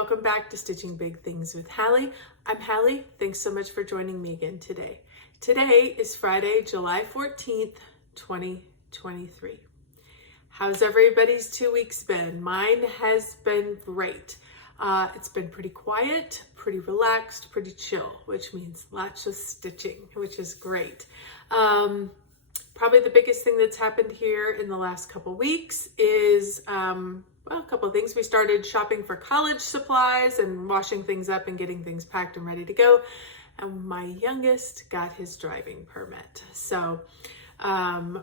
welcome back to Stitching Big Things with Hallie. I'm Hallie. Thanks so much for joining me again today. Today is Friday, July 14th, 2023. How's everybody's 2 weeks been? Mine has been great. It's been pretty quiet, pretty relaxed, pretty chill, which means lots of stitching, which is great. Probably the biggest thing that's happened here in the last couple weeks is, a couple of things. We started shopping for college supplies and washing things up and getting things packed and ready to go. And my youngest got his driving permit. So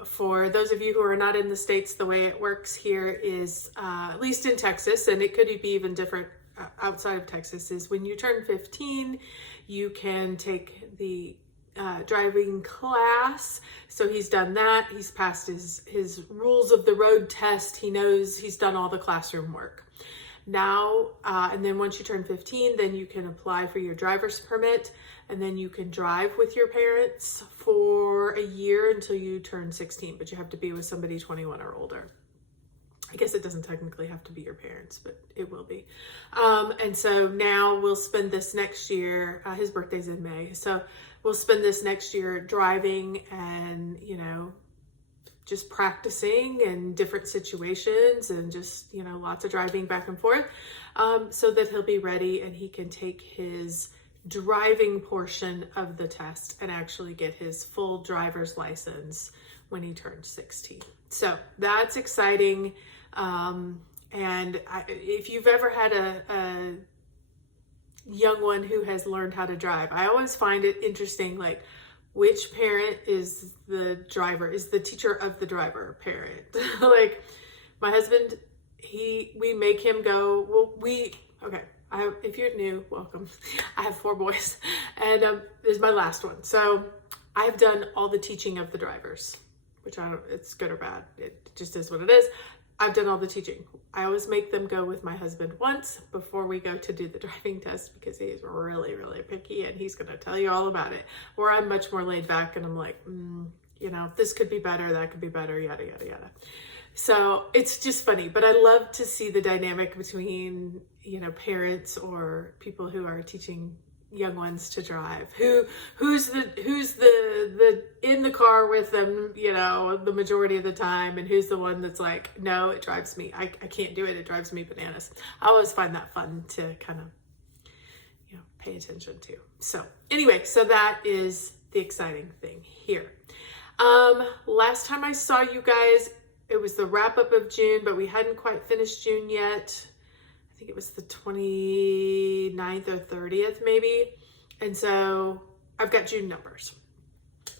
for those of you who are not in the States, the way it works here is, at least in Texas, and it could be even different outside of Texas, is when you turn 15, you can take the driving class. So he's done that. He's passed his rules of the road test. He knows he's done all the classroom work. Now, and then once you turn 15, then you can apply for your driver's permit, and then you can drive with your parents for a year until you turn 16, but you have to be with somebody 21 or older. I guess it doesn't technically have to be your parents, but it will be. And so now we'll spend this next year, his birthday's in May, so we'll spend this next year driving and, just practicing in different situations and just, lots of driving back and forth, so that he'll be ready and he can take his driving portion of the test and actually get his full driver's license when he turns 16. So that's exciting. And if you've ever had a young one who has learned how to drive, I always find it interesting, like, which parent is the driver, is the teacher of the driver parent. Like my husband, we make him go, if you're new, welcome. I have 4 boys and this is my last one. So I've done all the teaching of the drivers, which it's good or bad. It just is what it is. I've done all the teaching. I always make them go with my husband once before we go to do the driving test because he is really, really picky and he's going to tell you all about it. Where I'm much more laid back and I'm like, this could be better, that could be better, yada, yada, yada. So it's just funny, but I love to see the dynamic between, parents or people who are teaching young ones to drive, who's the in the car with them, the majority of the time, and who's the one that's like, no, it drives me, I can't do it drives me bananas. I always find that fun to kind of pay attention to. So anyway, so that is the exciting thing here. Last time I saw you guys, it was the wrap up of June, but we hadn't quite finished June yet. I think it was the 29th or 30th maybe. And so I've got June numbers.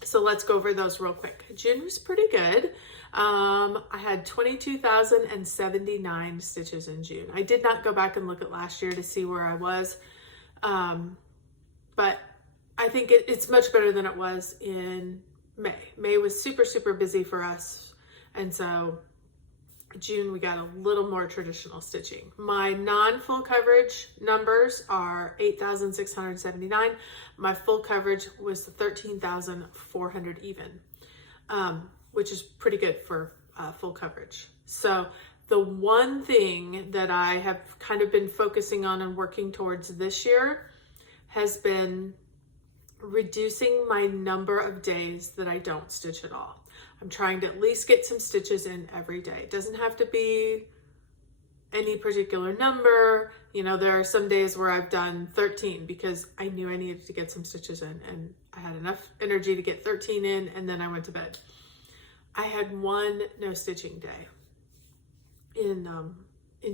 So let's go over those real quick. June was pretty good. I had 22,079 stitches in June. I did not go back and look at last year to see where I was. But I think it's much better than it was in May. May was super, super busy for us. And so June, we got a little more traditional stitching. My non-full coverage numbers are 8,679. My full coverage was 13,400 even, which is pretty good for full coverage. So the one thing that I have kind of been focusing on and working towards this year has been reducing my number of days that I don't stitch at all. I'm trying to at least get some stitches in every day. It doesn't have to be any particular number. There are some days where I've done 13 because I knew I needed to get some stitches in and I had enough energy to get 13 in, and then I went to bed. I had one no stitching day in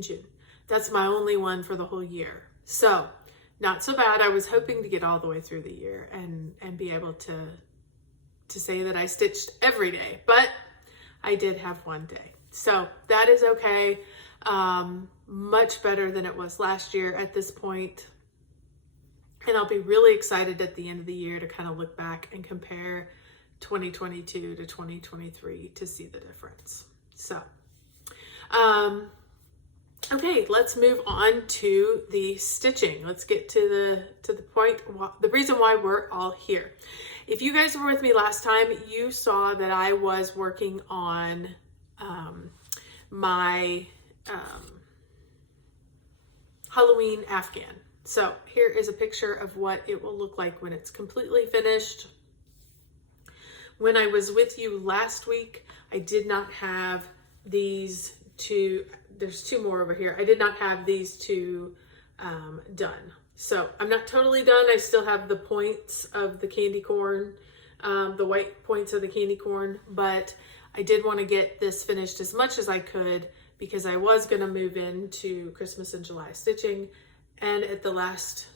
June. That's my only one for the whole year. So not so bad. I was hoping to get all the way through the year and be able to say that I stitched every day, but I did have one day. So that is okay. Much better than it was last year at this point. And I'll be really excited at the end of the year to kind of look back and compare 2022 to 2023 to see the difference. So, okay, let's move on to the stitching. Let's get to the point, the reason why we're all here. If you guys were with me last time, you saw that I was working on my Halloween Afghan. So here is a picture of what it will look like when it's completely finished. When I was with you last week, I did not have these two. There's two more over here. I did not have these two done. So I'm not totally done. I still have the points of the candy corn, the white points of the candy corn, but I did want to get this finished as much as I could because I was going to move into Christmas in July stitching. And at the last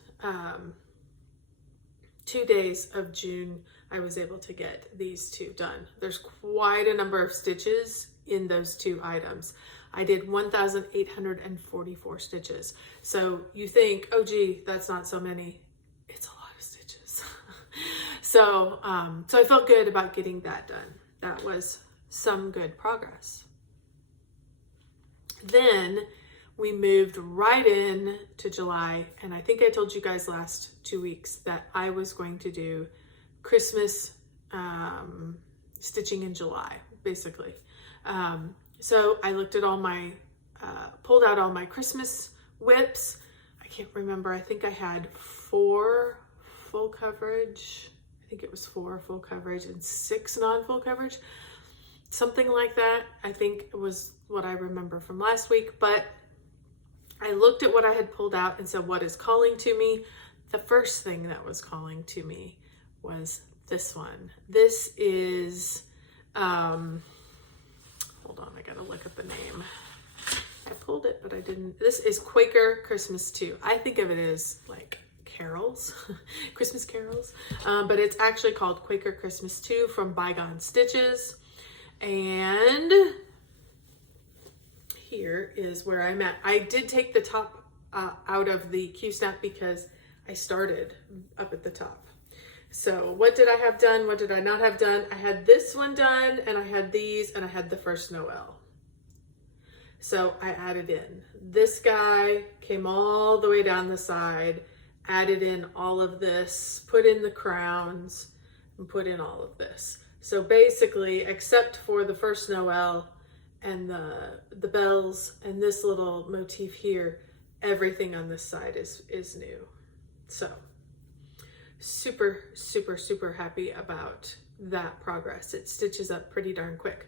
2 days of June, I was able to get these two done. There's quite a number of stitches in those two items. I did 1,844 stitches. So you think, oh gee, that's not so many. It's a lot of stitches. So I felt good about getting that done. That was some good progress. Then we moved right in to July, and I think I told you guys last 2 weeks that I was going to do Christmas stitching in July, basically. So I looked at all my, pulled out all my Christmas whips. I can't remember. I think I had 4 full coverage. I think it was 4 full coverage and 6 non-full coverage. Something like that. I think it was what I remember from last week. But I looked at what I had pulled out and said, what is calling to me? The first thing that was calling to me was this one. This is, hold on, I gotta look at the name. I pulled it, but I didn't. This is Quaker Christmas 2. I think of it as like carols, Christmas carols, but it's actually called Quaker Christmas 2 from Bygone Stitches. And here is where I'm at. I did take the top out of the Q-snap because I started up at the top. So what did I have done? What did I not have done? I had this one done, and I had these, and I had the first Noel. So I added in. This guy came all the way down the side, added in all of this, put in the crowns, and put in all of this. So basically, except for the first Noel and the bells and this little motif here, everything on this side is new. So super, super, super happy about that progress. It stitches up pretty darn quick.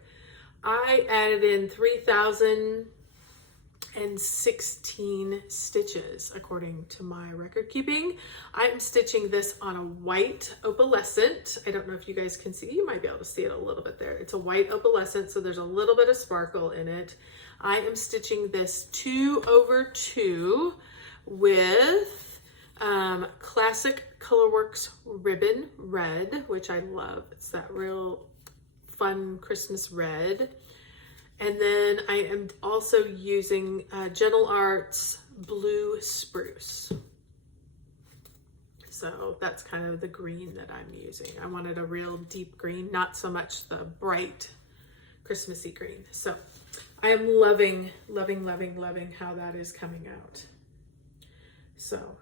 I added in 3,016 stitches according to my record keeping. I'm stitching this on a white opalescent. I don't know if you guys can see, you might be able to see it a little bit there. It's a white opalescent, so there's a little bit of sparkle in it. I am stitching this 2/2 with classic Colorworks ribbon red, which I love. It's that real fun Christmas red. And then I am also using Gentle Arts Blue Spruce. So that's kind of the green that I'm using. I wanted a real deep green, not so much the bright Christmassy green. So I am loving, loving, loving, loving how that is coming out. So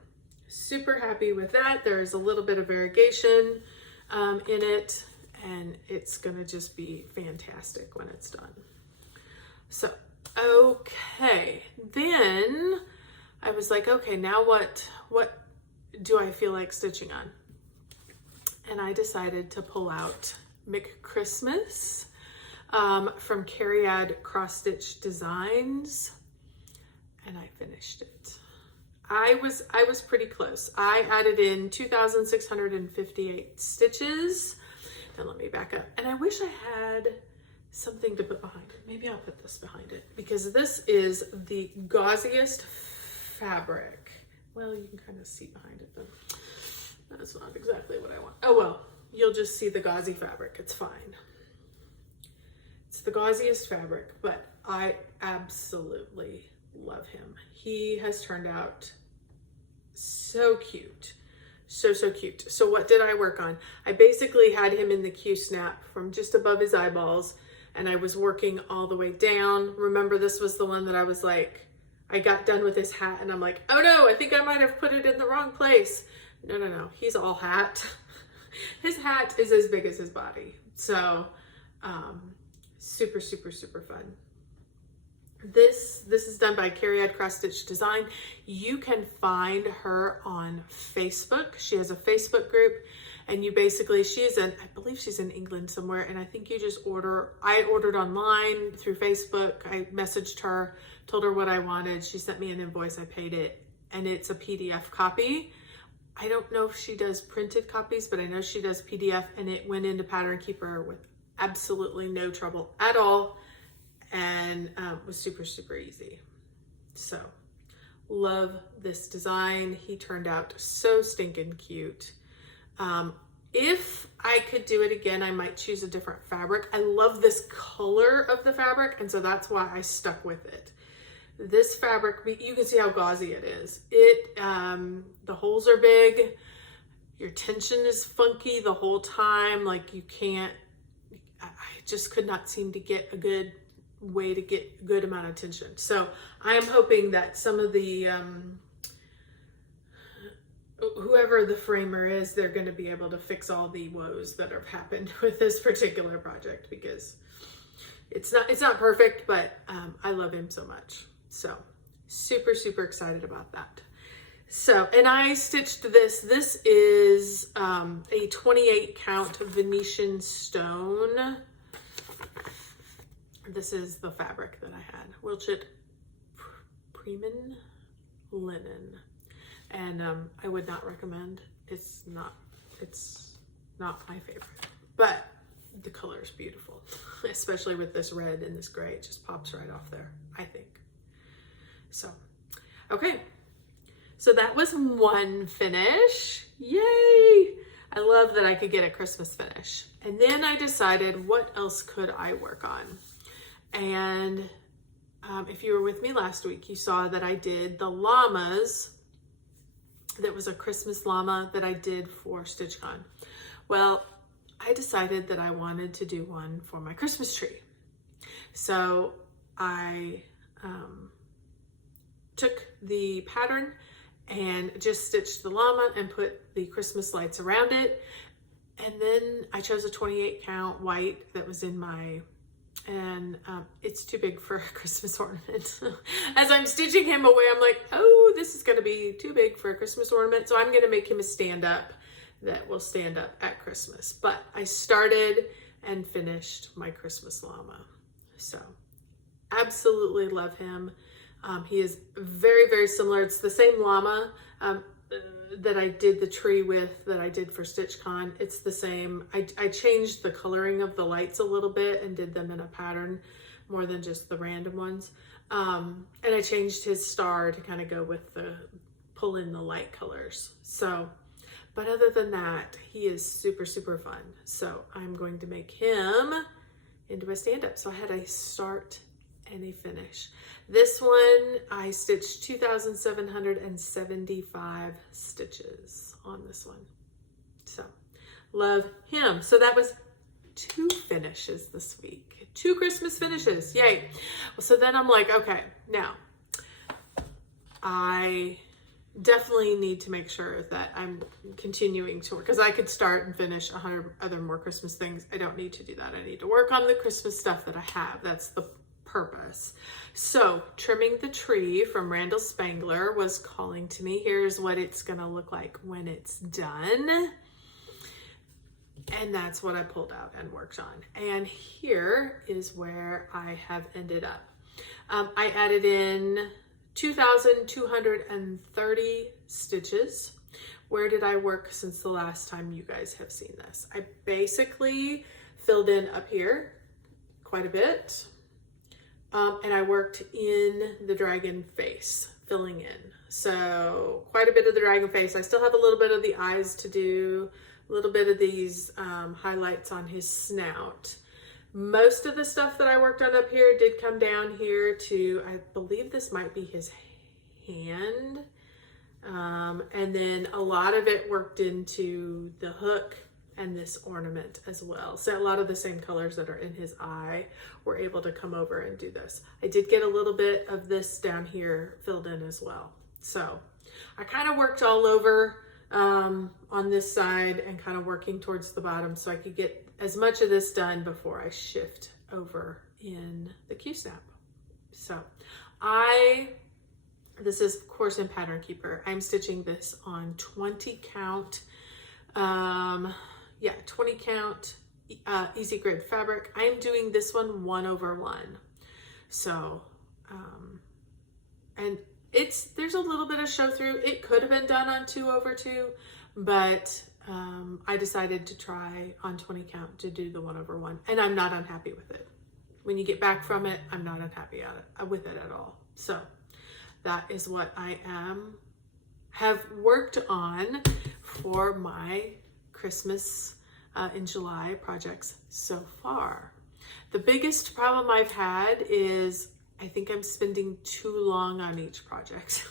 super happy with that. There's a little bit of variegation in it, and it's gonna just be fantastic when it's done. So, okay, then I was like, okay, now what do I feel like stitching on? And I decided to pull out Mick Christmas from Cariad Cross Stitch Designs, and I finished it. I was pretty close. I added in 2,658 stitches. And let me back up. And I wish I had something to put behind it. Maybe I'll put this behind it because this is the gauziest fabric. Well, you can kind of see behind it, but that's not exactly what I want. Oh well, you'll just see the gauzy fabric. It's fine. It's the gauziest fabric, but I absolutely love him. He has turned out so cute. So cute. So what did I work on? I basically had him in the Q-snap from just above his eyeballs, and I was working all the way down. Remember, this was the one that I was like, I got done with his hat and I'm like, oh no, I think I might have put it in the wrong place. No, he's all hat. His hat is as big as his body. So super, super, super fun. This is done by Carrie Cross Stitch Design. You can find her on Facebook. She has a Facebook group, and you basically, I believe she's in England somewhere, and I think you just I ordered online through Facebook. I messaged her, told her what I wanted. She sent me an invoice, I paid it, and it's a PDF copy. I don't know if she does printed copies, but I know she does PDF, and it went into Pattern Keeper with absolutely no trouble at all, and was super, super easy. So love this design. He turned out so stinking cute. If I could do it again, I might choose a different fabric. I love this color of the fabric, and so that's why I stuck with it. This fabric, you can see how gauzy it is. The holes are big. Your tension is funky the whole time. Like I just could not seem to get a good way to get a good amount of tension. So I'm hoping that some of the, whoever the framer is, they're going to be able to fix all the woes that have happened with this particular project, because it's not perfect, but I love him so much. So super, super excited about that. So, and I stitched this. This is a 28 count Venetian stone. This is the fabric that I had. Wilchet Premium linen. And I would not recommend. It's not my favorite, but the color is beautiful, especially with this red and this gray. It just pops right off there, I think. So, okay. So that was one finish. Yay! I love that I could get a Christmas finish. And then I decided, what else could I work on? And if you were with me last week, you saw that I did the llamas. That was a Christmas llama that I did for StitchCon. Well, I decided that I wanted to do one for my Christmas tree. So I took the pattern and just stitched the llama and put the Christmas lights around it. And then I chose a 28 count white that was in my, and it's too big for a Christmas ornament. As I'm stitching him away, I'm like, oh, this is gonna be too big for a Christmas ornament. So I'm gonna make him a stand up that will stand up at Christmas. But I started and finished my Christmas llama. So absolutely love him. He is very, very similar. It's the same llama that I did the tree with that I did for StitchCon. It's the same. I changed the coloring of the lights a little bit and did them in a pattern more than just the random ones. And I changed his star to kind of go with the pull in the light colors. So, but other than that, he is super, super fun. So I'm going to make him into a stand-up. So I had a start and a finish. This one, I stitched 2,775 stitches on this one. So love him. So that was 2 finishes this week. 2 Christmas finishes, yay. So then I'm like, okay, now I definitely need to make sure that I'm continuing to work, because I could start and finish 100 other more Christmas things. I don't need to do that. I need to work on the Christmas stuff that I have. That's the purpose. So trimming the tree from Randall Spangler was calling to me. Here's what it's gonna look like when it's done. And that's what I pulled out and worked on. And here is where I have ended up. I added in 2,230 stitches. Where did I work since the last time you guys have seen this? I basically filled in up here quite a bit. And I worked in the dragon face, filling in. So quite a bit of the dragon face. I still have a little bit of the eyes to do, a little bit of these highlights on his snout. Most of the stuff that I worked on up here did come down here to, I believe this might be his hand. And then a lot of it worked into the hook and this ornament as well. So a lot of the same colors that are in his eye were able to come over and do this. I did get a little bit of this down here filled in as well. So I kind of worked all over on this side and kind of working towards the bottom so I could get as much of this done before I shift over in the Q-snap. So this is of course in Pattern Keeper. I'm stitching this on 20 count, 20 count easy grid fabric. I'm doing this one 1/1. So, and there's a little bit of show through. It could have been done on 2/2, but I decided to try on 20 count to do the 1/1, and I'm not unhappy with it. When you get back from it, I'm not unhappy with it at all. So that is what I have worked on for my Christmas in July projects so far. The biggest problem I've had is I think I'm spending too long on each project.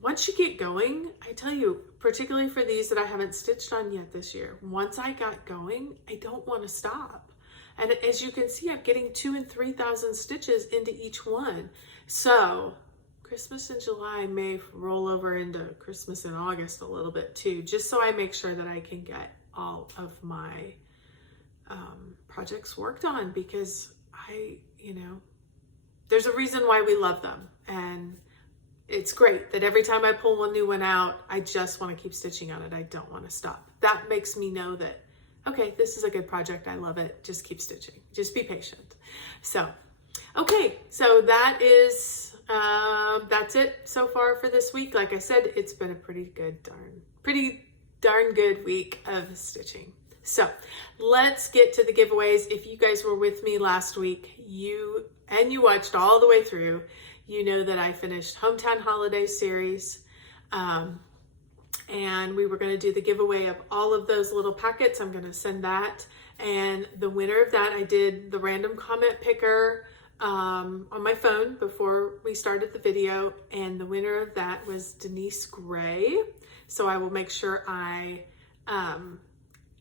Once you get going, I tell you, particularly for these that I haven't stitched on yet this year, once I got going, I don't want to stop. And as you can see, I'm getting 2,000 and 3,000 stitches into each one. So Christmas in July may roll over into Christmas in August a little bit too, just so I make sure that I can get all of my projects worked on, because there's a reason why we love them. And it's great that every time I pull one new one out, I just want to keep stitching on it. I don't want to stop. That makes me know that, okay, this is a good project. I love it. Just keep stitching. Just be patient. So, okay. So that is, that's it so far for this week. Like I said, it's been a pretty darn good week of stitching. So let's get to the giveaways. If you guys were with me last week, you watched all the way through, you know that I finished Hometown Holiday series. And we were going to do the giveaway of all of those little packets. I'm going to send that. And the winner of that, I did the random comment picker on my phone before we started the video. And the winner of that was Denise Gray. So I will make sure I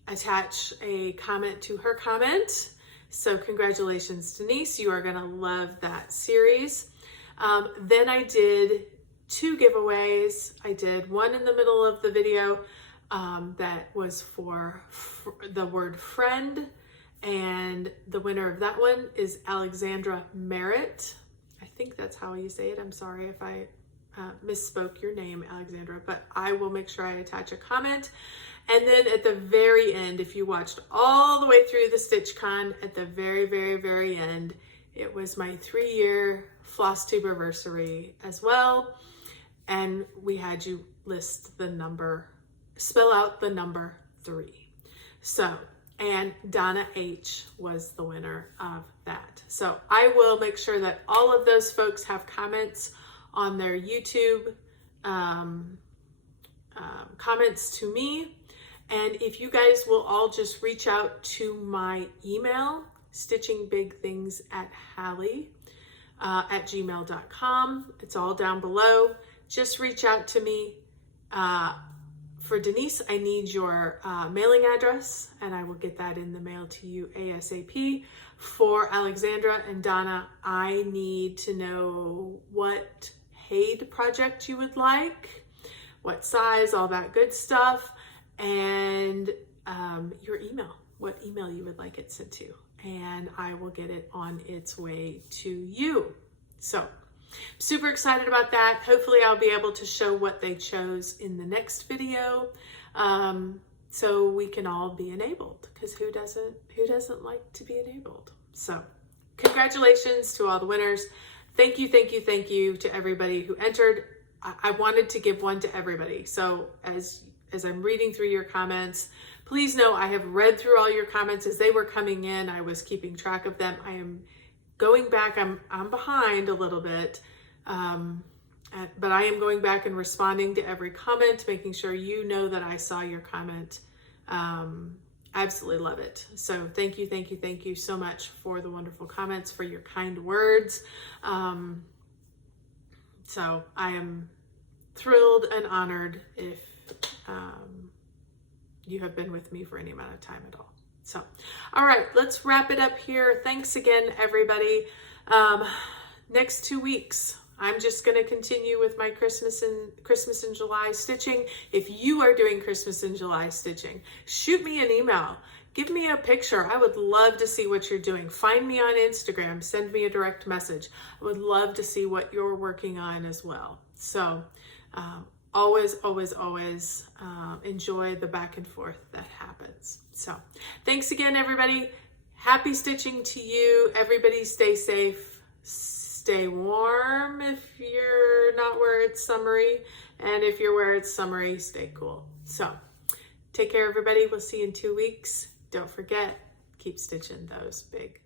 attach a comment to her comment. So congratulations, Denise. You are going to love that series. Then I did 2 giveaways. I did one in the middle of the video that was for the word friend, and the winner of that one is Alexandra Merritt. I think that's how you say it. I'm sorry if I misspoke your name, Alexandra, but I will make sure I attach a comment. And then at the very end, if you watched all the way through the StitchCon, at the very, very, very end, it was my 3-year Flosstube anniversary as well. And we had you spell out the number 3. So, and Donna H was the winner of that. So I will make sure that all of those folks have comments on their YouTube comments to me. And if you guys will all just reach out to my email, stitchingbigthings@hallie@gmail.com. It's all down below. Just reach out to me. For Denise, I need your mailing address, and I will get that in the mail to you ASAP. For Alexandra and Donna, I need to know what HAID project you would like, what size, all that good stuff, and your email, what email you would like it sent to, and I will get it on its way to you. So super excited about that. Hopefully I'll be able to show what they chose in the next video, so we can all be enabled, because who doesn't like to be enabled? So congratulations to all the winners. Thank you to everybody who entered. I wanted to give one to everybody. So as I'm reading through your comments, please know I have read through all your comments as they were coming in. I was keeping track of them. I am going back. I'm behind a little bit, but I am going back and responding to every comment, making sure you know that I saw your comment. Absolutely love it. So thank you so much for the wonderful comments, for your kind words. So I am thrilled and honored if you have been with me for any amount of time at all. So, all right, let's wrap it up here. Thanks again, everybody. Next 2 weeks, I'm just going to continue with my Christmas in July stitching. If you are doing Christmas in July stitching, shoot me an email. give me a picture. I would love to see what you're doing. Find me on Instagram, send me a direct message. I would love to see what you're working on as well. So always enjoy the back and forth that happens. So thanks again, everybody. Happy stitching to you. Everybody stay safe, stay warm if you're not where it's summery, and if you're where it's summery, stay cool. So take care, everybody. We'll see you in 2 weeks. Don't forget, keep stitching those big